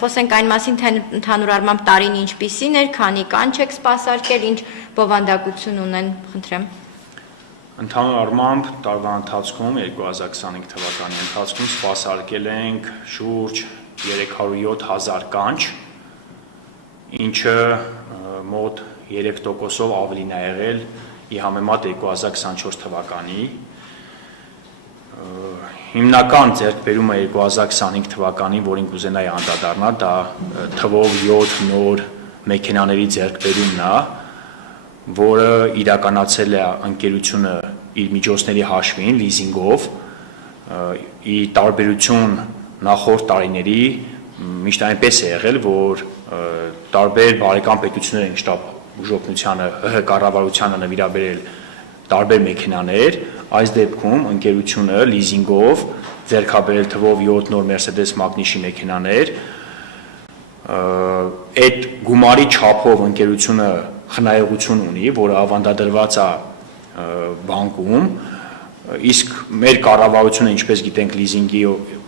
խոսենք այն մասին, թե ընդհանուր առմամբ տարին ինչպիսին էր, քանի կանչ եք սպասարկել, ինչ բովանդակություն ունեն, խնդրեմ։ Ընդհանուր առմամբ տարվա ընթացքում 2025 թվականի ընթացքում սպասարկել ենք շուրջ 307,000 կանչ, ինչը մոտ 3%-ով ավելին է եղել ի համեմատ 2024 թվականի։ Հիմնական ձեռքբերումը 2025 թվականին, որին կուզենայի անդրադառնալ, դա թվով 7 նոր մեքենաների ձեռքբերումն է, որը իրականացել է ընկերությունը իր միջոցների հաշվին, լիզինգով, ի տարբերություն նախորդ տարիների միշտ այնպես է եղել, որ տարբեր բարեկամ պետություններ են շտապ բուժօգնությանը, ՀՀ կառավարությանը նվիրաբերել տարբեր մեքենաներ, այս դեպքում ընկերությունը լիզինգով ձեռքաբերել թվով 7 նոր Mercedes Magnus-ի մեքենաներ, այդ գումարի չափով ընկերությունը խնայողություն ունի, որը ավանդադրված է բանկում, իսկ մեր կառավարությունը, ինչպես գիտենք, լիզինգի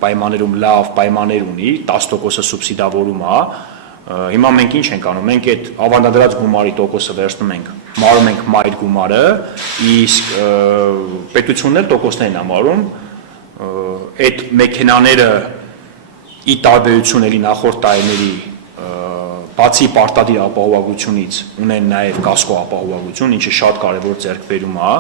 պայմաններում լավ պայմաններ ունի, 10% սուբսիդավորում է, հիմա մենք ինչ ենք անում, մենք այդ ավանդադրած գումարի տոկոսը վերցնում ենք, մարում ենք մայր գումարը, իսկ պետությունն էլ տոկոսներ են համարում, այդ մեքենաները ի տարբերություն էլի նախորդ տարիների բացի պարտադիր ապահովությունից ունեն նաև կասկո ապահովություն, ինչը շատ կարևոր ձեռքբերում է,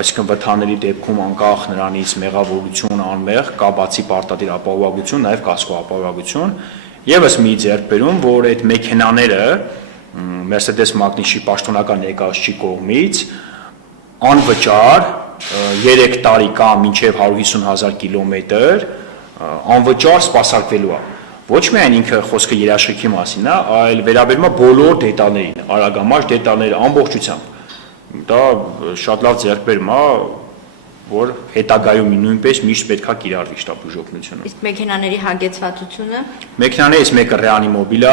այսինքն վթարների դեպքում անկախ նրանից մեղավորություն, անմեղ, կա բացի պարտադիր ապահովություն, նաև կասկո ապահովություն, Եվս մի ձեռքբերում, որ այդ մեքենաները Mercedes Magnus-ի պաշտոնական ներկայացուցիչի կողմից անվճար 3 տարի կամ մինչև 150,000 կիլոմետր անվճար սպասարկվելու է։ Ոչ միայն ինքը խոսքը երաշխիքի մասին է, այլ վերաբերում է բոլոր դետալներին, արագամաշ դետալները ամբողջությամբ։ Դա շատ լավ ձեռքբերում է, որ հետագայում նույնպես միշտ պետք է կիրառվի շտապ բուժօգնությունը։ Իսկ մեքենաների հագեցվածությունը։ Մեքենաներից մեկը ռեանիմոբիլ է,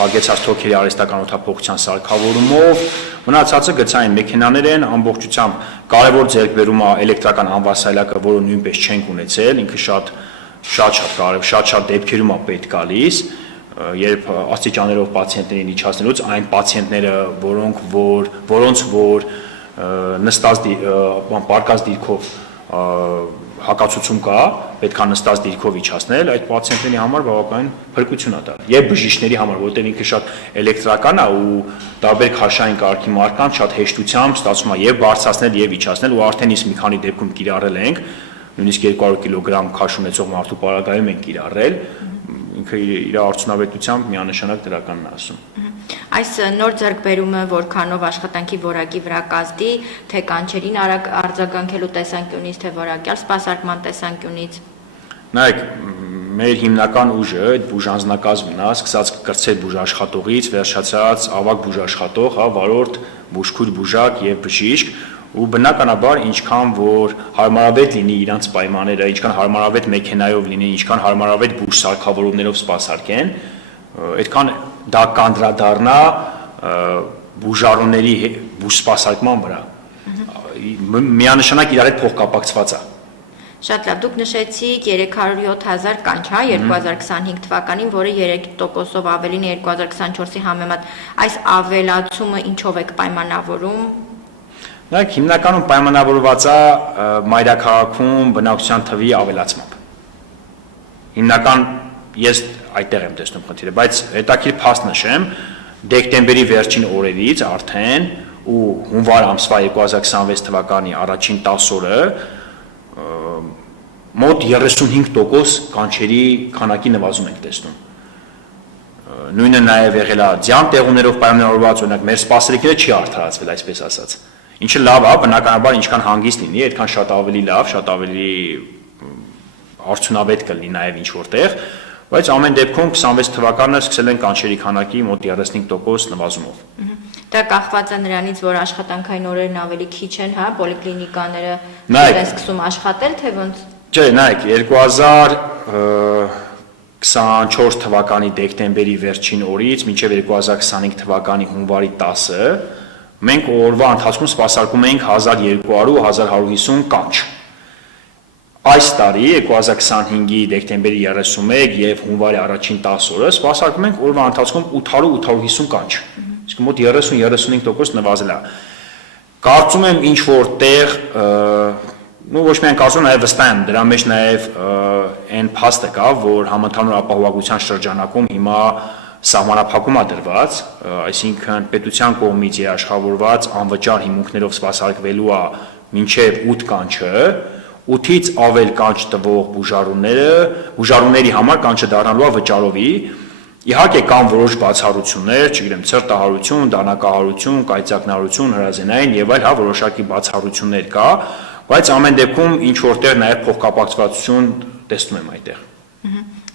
հագեցած թոքերի արհեստական օդափոխության սարքավորումով, մնացածը գծային մեքենաներ են, ամբողջությամբ կարևոր ձեռքբերում է էլեկտրական անվասայլակը, որը նույնպես չենք ունեցել, ինքը շատ դեպքերում է պետք գալիս, երբ աստիճաններով պացիենտներին իջացնելուց այն պացիենտները, որոնց որ նստած պարկած դիրքով հակացություն կա, պետք է նստած դիրքով իջացնել, այդ պացիենտների համար բավականին փրկություն է տալ։ Եվ բժիշկների համար, որտեղ ինքը շատ էլեկտրական է ու տարբեր քաշային կարգի մարկանց շատ հեշտությամբ ստացվում է եւ բարձրացնել եւ իջացնել ու արդեն իսկ մի քանի դեպքում կիրառել ենք, նույնիսկ 200 կիլոգրամ քաշ ունեցող մարդու պարագայում ենք կիրառել, ինքը իր արդյունավետությամբ միանշանակ դրականն է ասում։ Այս նոր ձեռքբերումը որքանով աշխատանքի որակի վրա կազդի, թե կանչերին արագ արձագանքելու տեսանկյունից, թե որակյալ սպասարկման տեսանկյունից։ Նայեք, մեր հիմնական ուժը այդ բուժանձնակազմն է, սկսած կրծեր բուժաշխատողից, վերջացած ավագ բուժաշխատող, վարորդ, բուժքույր բուժակ եւ բժիշկ, ու բնականաբար ինչքան որ հարմարավետ լինի իրանց պայմանները, ինչքան հարմարավետ մեքենայով լինի, ինչքան հարմարավետ բուժ սարքավորումներով սպասարկեն, այդքան դա կանդրադառնա բուժարունների բուժ սպասարկման վրա։ Միանշանակ իրար հետ փոխկապակցված է։ Շատ լավ, դուք նշեցիք 307,000 կանչ, 2025 թվականին, որը 3%-ով ավելին է 2024-ի համեմատ։ Այս ավելացումը ինչով եք պայմանավորում։ Նայեք, հիմնականում պայմանավորված է մայրաքաղաքում բնակչության թվի ավելացմամբ։ Հիմնական ես այդտեղ եմ տեսնում խնդիրը, բայց հետաքրքիր փաստ նշեմ, դեկտեմբերի վերջին օրերից արդեն ու հունվար ամսվա 2026 թվականի առաջին 10 օրը մոտ 35% կանչերի քանակի նվազում ենք տեսնում։ Նույնը նաև եղել է ձյան տեղումներով պայմանավորված, օրինակ մեր սպասելիքները չի արդարացվել, այսպես ասած։ Ինչը լավ է, բնականաբար ինչքան հանգիստ լինի, այդքան շատ ավելի լավ, շատ ավելի արդյունավետ կլինի նաև ինչ որտեղ, բայց ամեն դեպքում 26 թվականը սկսել են կանչերի քանակի մոտ 35% նվազումով։ Դա կախված է նրանից, որ աշխատանքային օրերն ավելի քիչ են, հա, պոլիկլինիկաները են սկսում աշխատել, թե ոնց։ Չէ, նայեք, 2024 թվականի դեկտեմբերի վերջին օրից մինչև 2025 թվականի հունվարի 10-ը մենք օրվա ընթացքում սպասարկում էինք 1200-1150 կանչ։ այս տարի 2025-ի դեկտեմբերի 31 եւ հունվարի առաջին 10 օրը սպասարկում ենք օրվա ընթացքում 800-850 կանչ։ Իսկ մոտ 30-35% նվազել է։ Կարծում եմ ինչ որ տեղ ոչ միայն կարծում, նաև վստահ եմ, դրա մեջ նաև այն փաստը կա, որ համընդհանուր ապահովության շրջանակում հիմա սահմանափակում է դրված, այսինքն պետության կողմից երաշխավորված անվճար հիմունքներով սպասարկվելու է մինչև 8 կանչը, 8-ից ավել կանչ տվող բուժառուների համար կանչը դառնալու է վճարովի, իհարկե կան որոշ բացառություններ, չգիտեմ, ցրտահարություն, դանակահարություն, կայծակնարություն, հրազենային եւ այլ որոշակի բացառություններ կա, բայց ամեն դեպքում ինչ որտեղ նաև փոխկապակցվածություն տեսնում եմ այդտեղ։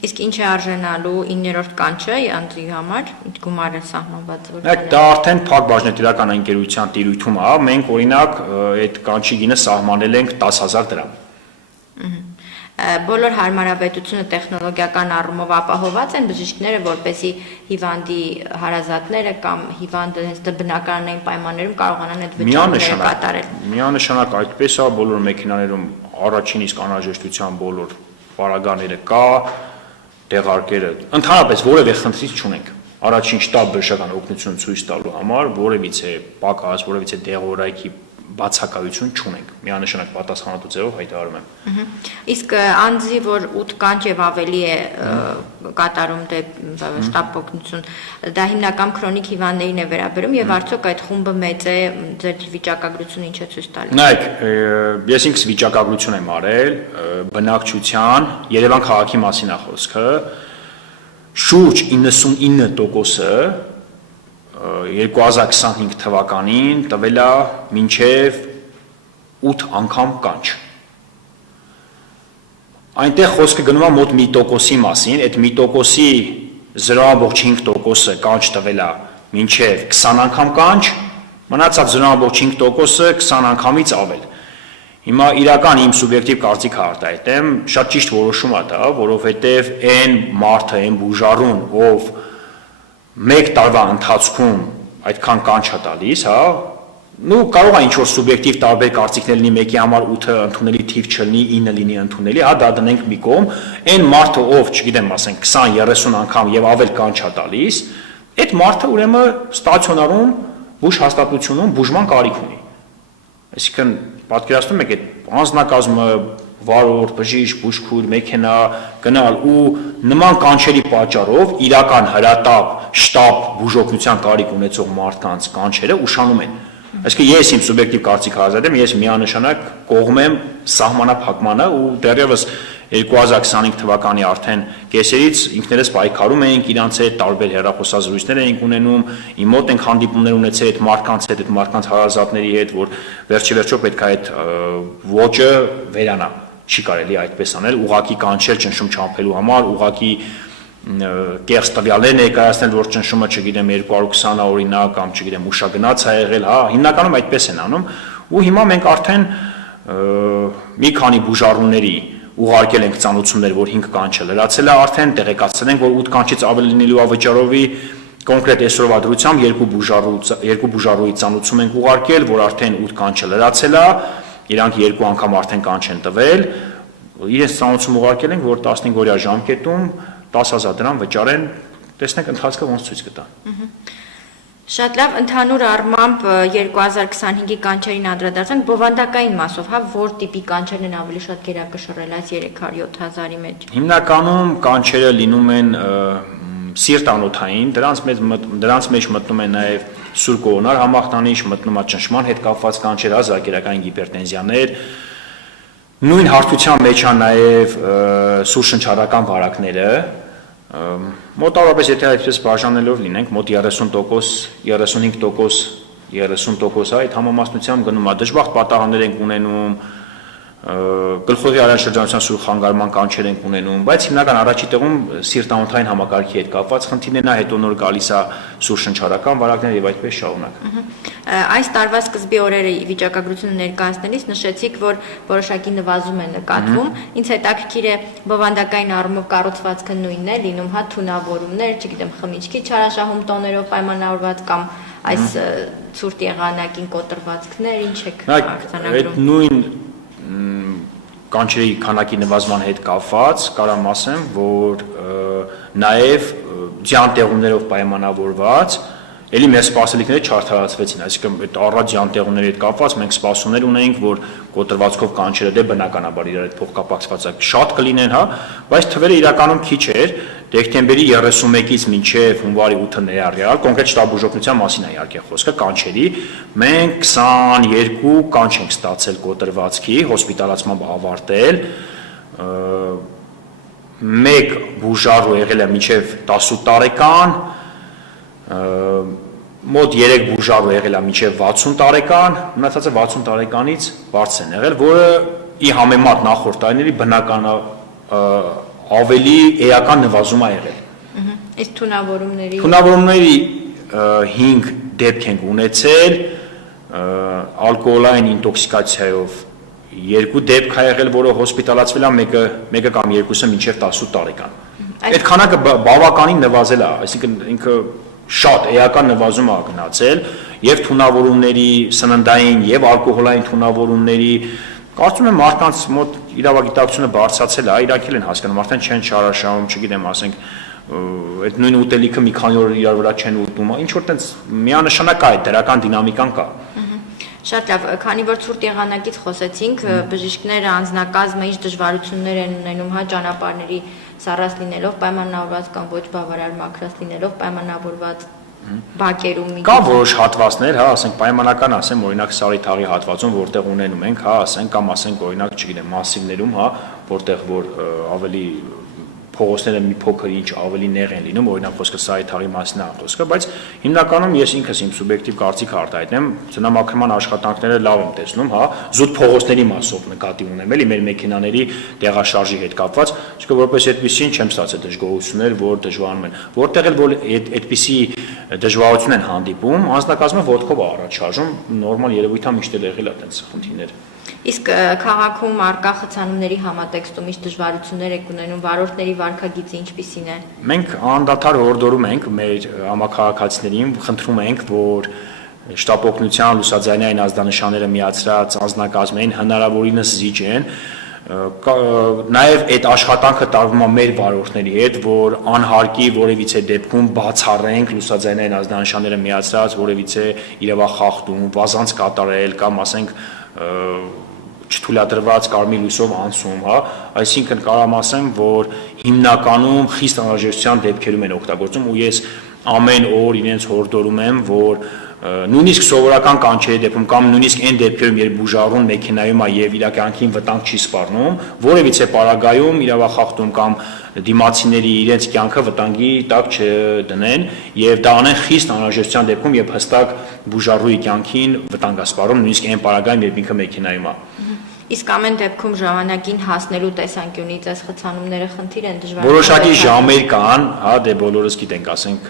Իսկ ինչ է արժանալու 9-րդ կանչը անձի համար, գումարը սահմանված որ։ Դա արդեն Փակ բաժնետիրական ընկերության տիրույթում է, մենք օրինակ այդ կանչի գինը սահմանել ենք 10,000 դրամ։ Բոլոր հարմարավետությունը տեխնոլոգիական առումով ապահոված են բժիշկները, որպեսզի հիվանդի հարազատները կամ հիվանդը հենց բնակարանային պայմաններում կարողանան այդ վճարները կատարել։ Միանշանակ այդպես է, բոլոր մեքենաներում առաջին իսկ անհրաժեշտության բոլոր պարագաները կա, տեղարկերը, ընդհանրապես որևէ խնդիր չունենք։ Առաջին շտաբ բժշկական օգնություն ցույց տալու համար որևիցե պակաս, որևիցե դեղորայքի բացակայություն չունենք։ Միանշանակ պատասխանատու ձևով հայտարարում եմ։ Իսկ անձի, որ 8 կանչ եւ ավելի է կատարում շտաբ օգնություն, դա հիմնական քրոնիկ հիվանդներին է վերաբերում եւ արդյոք այդ խումբը մեծ է, ձեր վիճակագրությունը ինչ է ցույց տալիս։ Նայեք, ես ինքս վիճակագրություն եմ արել բնակչության Երևան քաղաքի մասին է խոսքը, շուրջ 99%-ը 2025 թվականին տվել է մինչև 8 անգամ կանչ։ Այնտեղ խոսքը գնում է մոտ 1%-ի մասին, այդ 1%-ի 0.5%-ը կանչ տվել է մինչև 20 անգամ կանչ, մնացած 0.5%-ը 20 անգամից ավել։ Հիմա իրական իմ սուբյեկտիվ կարծիքը արտահայտեմ, շատ ճիշտ որոշում է դա, որովհետև այն մարդը, այն բուժառուն, ով մեկ տարվա ընթացքում այդքան կանչ է տալիս, կարող է ինչ-որ սուբյեկտիվ տարբեր կարծիքներ լինի, մեկի համար 8-ը ընդունելի թիվ չլինի, 9 լինի ընդունելի, դա դնենք մի կողմ, այն մարդը, ով, չգիտեմ, ասենք 20-30 անգամ եւ ավել կանչ է տալիս, այդ մարդը ուրեմն ստացիոնարում բուժ հաստատությունում բուժման կարիք ունի։ Այսինքն պատկերացնում եք այդ անձնակազմը վարորդ, բժիշկ, բուժքույր, մեքենա գնալ ու նման կանչերի պատճառով իրական հրատապ, շտաբ բուժօգնության կարիք ունեցող մարդկանց կանչերը ուշանում են։ Այսինքն ես իմ սուբյեկտիվ կարծիքը հազարդեմ, ես միանշանակ կողմ եմ սահմանափակմանը ու դեռևս 2025 թվականի արդեն կեսերից ինքներս պայքարում էինք իրանց հետ, տարբեր հեռախոսազրույցներ էինք ունենում, իմ մոտ ենք հանդիպումներ ունեցել այդ մարդկանց հետ, այդ մարդկանց հարազատների հետ, որ վերջիվերջո պետք է այդ ոճը վերանա։ Չի կարելի այդպես անել, ուղղակի կանչել ճնշում չափելու համար, ուղղակի կեղծ տվյալներ ներկայացնել, որ ճնշումը, չգիտեմ, 220-ը օրինակ կամ չգիտեմ, ուշագնաց է եղել, հիմնականում այդպես են անում, ու հիմա մենք արդեն մի քանի բուժառուների ուղարկել ենք ծանոթություններ, որ 5 կանչը լրացել է, արդեն տեղեկացել ենք, որ 8 կանչից ավել լինելու է վճարովի կոնկրետ այսօրվա դրությամբ երկու բուժառուի ծանոթություն ենք ուղարկել, որ արդեն 8 կանչը լրացել է, իրանք 2 անգամ արդեն կանչ են տվել, իրենց ծանոթություն ուղարկել ենք, որ 15-օրյա ժամկետում 10,000 դրամ վճարեն, տեսնենք ընթացքը ոնց ցույց կտա։ Շատ լավ, ընդհանուր առմամբ 2025-ի կանչերին անդրադարձանք, բովանդակային մասով, որ տիպի կանչերն են ավելի շատ գերակշռել այս 300-7,000-ի մեջ։ Հիմնականում կանչերը լինում են սիրտանոթային, դրանց մեջ մտնում է նաև սուր կորոնար համախտանիշ, մտնում է ճնշման հետ կապված կանչեր, զարկերակային հիպերտենզիաներ, նույն հարթության մեջ է նաև սուր շնչառական վարակները, մոտավորապես եթե այդպես բաժանելով լինենք, մոտ 30%, 35%, 30% այդ համամասնությամբ գնում է, դժբախտ պատահաններ ենք ունենում, գլխովի արյունաշրջանության սուր խանգարման կանչեր ենք ունենում, բայց հիմնական առաջի տեղում սիրտանոթային համակարգի հետ կապված խնդիրներն է, հետո նոր գալիս է սուր շնչառական վարակներ եւ այդպես շարունակ։ Այս տարվա սկզբի օրերը վիճակագրությունը ներկայացնելիս նշեցիք, որ որոշակի նվազում է նկատվում։ Ինձ հետաքրքիր է բովանդակային առումով կառուցվածքը նույնն է, լինում թունավորումներ, չգիտեմ, խմիչքի չարաշահում տոներով պայմանավորված կամ այս ցուրտ եղանակին կոտրվածքներ, ինչ եք արձանագրում։ Այդ նույն կանչերի քանակի նվազման հետ կապված կարամ ասեմ, որ նաև ձյան-տեղումներով պայմանավորված Էլի մեր սպասելիքները չարդարացվեցին, այսինքն այդ առատ ձյան-տեղումների հետ կապված մենք սպասումներ ունեինք, որ կոտրվածքով կանչերը դե բնականաբար իրար հետ փոխկապակցված շատ կլինեն, հա, բայց թվերը իրականում քիչ էր, դեկտեմբերի 31-ից մինչև հունվարի 8-ը ներառյալ, կոնկրետ շտաբ բուժօգնության մասին է իհարկե խոսքը, կանչերի, մենք 22 կանչ ենք ստացել կոտրվածքի, հոսպիտալացմամբ ավարտել, մեկ բուժարու եղել է մինչև 18 տարեկան, մոտ 3 բուժարու եղել է մինչև 60 տարեկան, մնացածը 60 տարեկանից բարձր են եղել, որը ի համեմատ նախորդ տարիների բնական ավելի էական նվազում է եղել։ Իսկ թունավորումների 5 դեպք ենք ունեցել, ալկոհոլային ինտոքսիկացիայով 2 դեպք է եղել, որը հոսպիտալացվել է, մեկը կամ երկուսը մինչև 18 տարեկան։ Այդ քանակը բավականին նվազել է, այսինքն ինքը շատ էական նվազում է գնացել եւ թունավորումների սննդային եւ ալկոհոլային թունավորումների կարծում եմ մարդկանց մոտ իրավագիտակցությունը բարձրացել է, իրանք են հասկանում, արդեն չեն չարաշահում, չգիտեմ, ասենք այդ նույն ուտելիքը մի քանի օր իրար վրա չեն ուտում, ինչ որ տենց միանշանակ է, դրական դինամիկան կա։ Շատ լավ, քանի որ ցուրտ եղանակից խոսեցինք, բժիշկները անձնակազմը ինչ դժվարություններ են ունենում, հա, ճանապարհների սառած լինելով, պայմանավորված կամ ոչ բավարար մաքրած լինելով, պայմանավորված բակերում կա որոշ հատվածներ, հա, ասենք պայմանական ասեմ, օրինակ Սարի թաղի հատվածում, որտեղ ունենում ենք, հա, ասենք կամ ասենք օրինակ, չգիտեմ, մասիվներում, հա, որտեղ որ ավելի փողոցները մի փոքր ինչ ավելի նեղ են լինում, օրինակ խոսքը Սարի թաղի մասին է խոսքը, բայց հիմնականում ես ինքս իմ սուբյեկտիվ կարծիքը արտահայտեմ, ձնամաքրման աշխատանքները լավ եմ տեսնում, հա, զուտ փողոցների մասով նկատի ունեմ, էլի մեր մեքենաների տեղաշարժի հետ կապված, իսկ որպես այդպեսին չեմ ստացել դժգոհություններ, որ դժվարանում են, որտեղ էլ որ այդպիսի դժվարություն են հանդիպում, անձնակազմը ոտքով է առաջ շարժում, նորմալ երևույթ է միշտ եղել է այդպես խնդիրներ։ Իսկ քաղաքում արկա խցանումների համատեքստում ինչ դժվարություններ եք ունենում, վարորդների վարքագիծը ինչպիսին է։ Մենք անդադար հորդորում ենք մեր համաքաղաքացիներին, խնդրում ենք, որ շտապօգնության լուսաձայնային ազդանշանները միացրած անձնակազմերին հնարավորինս զիջեն, նաև այդ աշխատանքը տարվում է մեր վարորդների հետ, որ անհարկի որևիցե դեպքում բացառենք լուսաձայնային ազդանշանները միացրած, որևիցե իրավախախտում, վազանց կատարել կամ ասենք չթույլատրված կարմիր լույսով անցում, հա, այսինքն կարամ ասեմ, որ հիմնականում խիստ անհրաժեշտության դեպքերում են օգտագործում ու ես ամեն օր իրենց հորդորում եմ, որ նույնիսկ սովորական կանչերի դեպքում կամ նույնիսկ այն դեպքերում, երբ բուժարուն մեքենայում է եւ իր կյանքին վտանգ չի սպառնում, որևիցե պարագայում իրավախախտում կամ դիմացիների իրենց կյանքը վտանգի տակ չդնեն եւ դա անեն խիստ անհրաժեշտության դեպքում, երբ հստակ բուժարուի կյանքին վտանգ է սպառում, նույնիսկ այն պարագայում, երբ ինքը մեքենայում է։ Իսկ ամեն դեպքում ժամանակին հասնելու տեսանկյունից այս խցանումները խնդիր են դժվար։ Որոշակի ժամեր կան, հա, դե բոլորս գիտենք, ասենք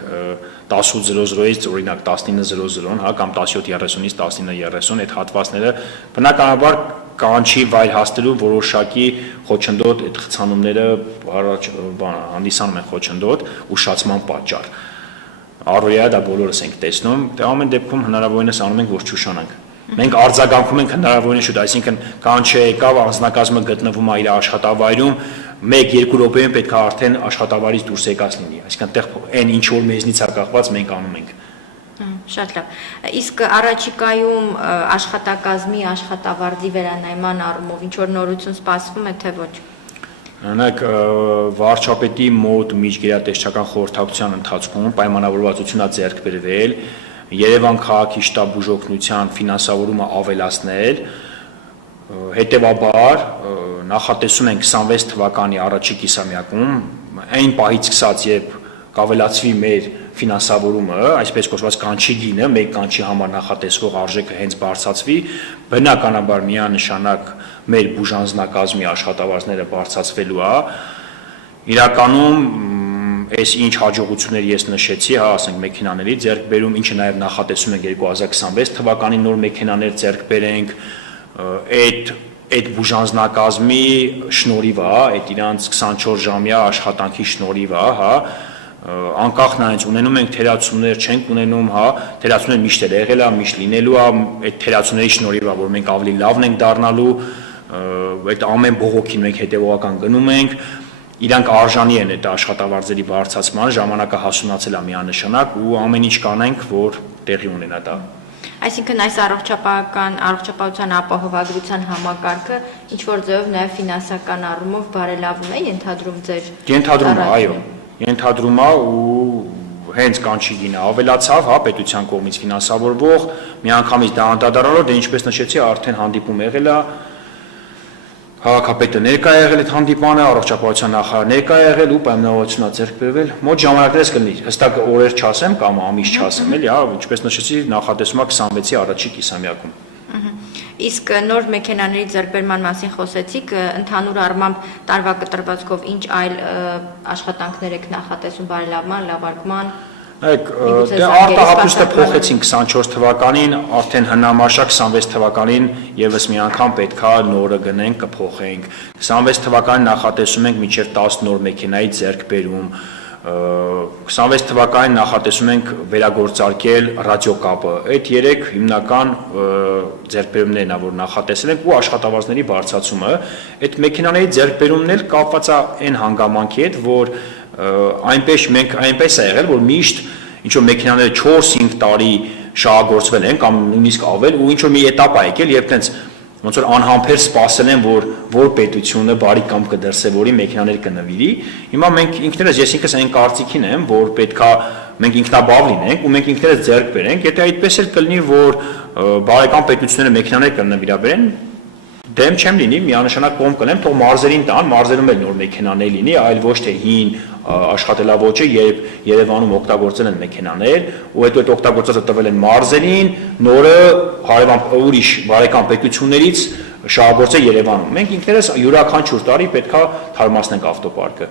18:00-ից օրինակ 19:00, հա, կամ 17:30-ից 19:30 այդ հատվածները բնականաբար կանչի վայր հասնելու որոշակի խոչընդոտ այդ խցանումները առաջ հանդիսանում են խոչընդոտ ուշացման պատճառ։ Առօրյա դա բոլորս ենք տեսնում, դե ամեն դեպքում հնարավորինս անում ենք, որ չուշանանք։ Մենք արձագանքում ենք հնարավորինս շուտ, այսինքն կանչը եկավ, անձնակազմը գտնվում է իր աշխատավայրում, 1-2 րոպեում պետք է արդեն աշխատավայրից դուրս եկած լինի, այսինքն այդտեղ այն ինչ որ մեզնից է կախված մենք անում ենք։ Շատ լավ։ Իսկ առաջիկայում աշխատակազմի աշխատավարձի վերանայման առումով ինչ որ նորություն սպասվում է, թե ոչ։ Օրինակ վարչապետի մոտ միջգերատեսչական խորհրդակցության ընթացքում պայմանավորվածություն է ձեռք բերվել Երևան քաղաքի շտաբ բուժօգնության ֆինանսավորումը ավելացնել, հետևաբար նախատեսում ենք 26 թվականի առաջի կիսամյակում այն պահից սկսած, երբ կավելացվի մեր ֆինանսավորումը, այսպես կոչված կանչի գինը, մեկ կանչի համար նախատեսվող արժեքը հենց բարձրացվի, բնականաբար միանշանակ մեր բուժանձնակազմի աշխատավարձները բարձրացվելու է, իրականում այս ինչ հաջողություններ ես նշեցի, հա, ասենք մեքենաների ձեռք բերում, ինչը նաև նախատեսում ենք 2026 թվականին նոր մեքենաներ ձեռք բերենք, այդ բուժանձնակազմի շնորհիվ է, այդ իրանց 24 ժամյա աշխատանքի շնորհիվ է, հա, անկախ նրանից ունենում ենք թերացումներ, չենք ունենում, հա, թերացումներ միշտ էլ եղել է, միշտ լինելու է, այդ թերացումների շնորհիվ է, որ մենք ավելի լավն ենք դառնալու, այդ ամեն բողոքին մենք հետևողական գնում ենք, իրանք արժանի են այդ աշխատավարձերի բարձրացման, ժամանակը հասունացել է միանշանակ ու ամեն ինչ կանենք, որ տեղի ունենա դա։ Այսինքն այս առողջապահության ապահովագրության համակարգը ինչ որ ձևով նաև ֆինանսական առումով բարելավում է, ենթադրում ձեր։ Ենթադրում է, այո, ենթադրում է ու հենց կանչի գինը ավելացավ, հա, պետության կողմից ֆինանսավորվող, միանգամից դա անդրադառնալով, դե ինչպես նշեցի, արդեն հանդիպում եղել է, քաղաքապետը ներկա եղել այդ հանդիպանը, առողջապահության նախարարը ներկա եղել ու պայմանավորվածություն ձեռք բերվել։ Մոտ ժամանակներս կլինի, հստակ օրեր չասեմ կամ ամիս չասեմ, էլի, հա, ինչպես նշեցի, նախատեսվում է 26-ի առաջի կիսամյակում։ Իսկ նոր մեքենաների ձեռքբերման մասին խոսեցիք, ընդհանուր առմամբ տարվա կտրվածքով ինչ այլ աշխատանքներ եք նախատեսում բարելավման, լավարկման։ Այք դե արտահայտությունը փոխեցին 24 թվականին, արդեն հնամաշա 26 թվականին եւս մի անգամ պետքա նորը գնենք, կփոխենք։ 26 թվականին նախատեսում ենք մինչև 10 նոր մեքենայի ձեռքբերում։ 26 թվականին նախատեսում ենք վերագործարկել ռադիոկապը։ Այդ 3 հիմնական ձեռքբերումներն ա, որ նախատեսել ենք ու աշխատավարձների բարձրացումը։ Այդ մեքենաների ձեռքբերումն էլ կապված է այն հանգամանքի հետ, որ այնպես է եղել, որ միշտ ինչ-որ մեքենաները 4-5 տարի շահագործվել են կամ նույնիսկ ավել ու ինչ-որ մի էտապ ա եկել, երբ տենց ոնց որ անհամբեր սպասել են, որ պետությունը բարի կամ կդրսևորի մեքենաներ կնվիրի։ Հիմա մենք ինքներս, ես ինքս այն կարծիքին եմ, որ պետքա մենք ինքնաբավ լինենք ու մենք ինքներս ձեռք բերենք, եթե այդպես էլ կլինի, որ բարեկամ պետությունները մեքենաներ կնվիրաբերեն, դեմ չեմ լինի, միանշանակ կողմ կնեմ, թող մարզերին տան, մարզերում էլ նոր մեքենաներ լինի, այլ ոչ թե հին աշխատելավոճը, երբ Երևանում օգտագործել են մեքենաներ, ու հետո այդ օգտագործածը տվել են մարզերին, նորը հարևան ուրիշ բարեկամ պետություններից շահագործել Երևանում։ Մենք ինքներս յուրաքանչյուր տարի պետքա թարմացնենք ավտոպարկը։